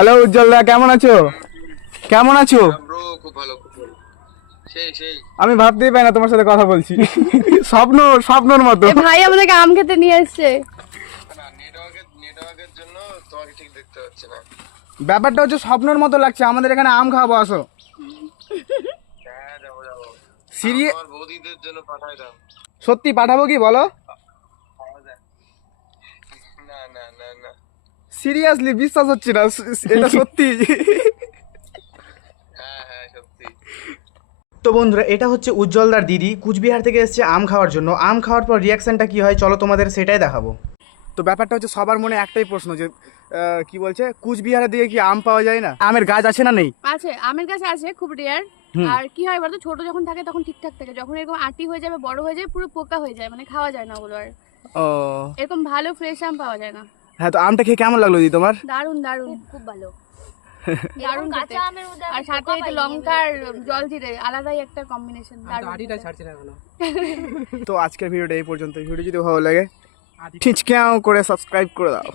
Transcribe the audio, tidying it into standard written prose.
Hello উজ্জ্বল দা, কেমন আছো? কেমন আছো? ব্রো খুব ভালো সেই আমি ভাবতেই পাই না তোমার সাথে কথা বলছি। স্বপ্নর মতো। এ ভাই আমাদেরকে আম খেতে নিয়ে এসেছে। না নেটওয়ার্কের জন্য তোমাকে ঠিক দেখতে পাচ্ছি না। ব্যাপারটা হচ্ছে স্বপ্নর মতো লাগছে। আমাদের এখানে আম খাওয়াবো, আসো। হ্যাঁ যাবো সিরিয়াস? আমার বৌদিদের জন্য পাঠাই দাও। সত্যি পাঠাবো কি বলো? না না না না সিরিয়াসলি বিশ্বাস হচ্ছে না, এটা সত্যি। হ্যাঁ সত্যি। তো বন্ধুরা, এটা হচ্ছে উজ্জ্বলদার দিদি, কুচবিহার থেকে এসেছে আম খাওয়ার জন্য। আম খাওয়ার পর রিয়াকশনটা কি হয় চলো তোমাদের সেটাই দেখাবো। তো ব্যাপারটা হচ্ছে সবার মনে একটাই প্রশ্ন যে কি বলছে, কুচবিহারের দিকে কি আম পাওয়া যায় না? আমের গাছ আছে না নেই? আছে, আমের গাছ আছে, খুব রেয়ার। আর কি হয় বলতো, ছোট যখন থাকে তখন ঠিকঠাক থাকে, যখন এরকম আটি হয়ে যাবে, বড় হয়ে যায়, পুরো পোকা হয়ে যায়, মানে খাওয়া যায় না ওগুলো আর। ও এরকম ভালো ফ্রেশ আম পাওয়া যায় না। হ্যাঁ, তো আমটা খেয়ে কেমন লাগলো দিদি তোমার? দারুন দারুন, খুব ভালো, দারুন খেতে। কাঁচা আমের মধ্যে আর সাথে একটু লঙ্কার জল জিরে, আলাদাই একটা কম্বিনেশন, দারুন। তো আজকের ভিডিওটা এই পর্যন্ত। ভিডিও যদি ভালো লাগে ঠিকঠাক করে সাবস্ক্রাইব করে দাও।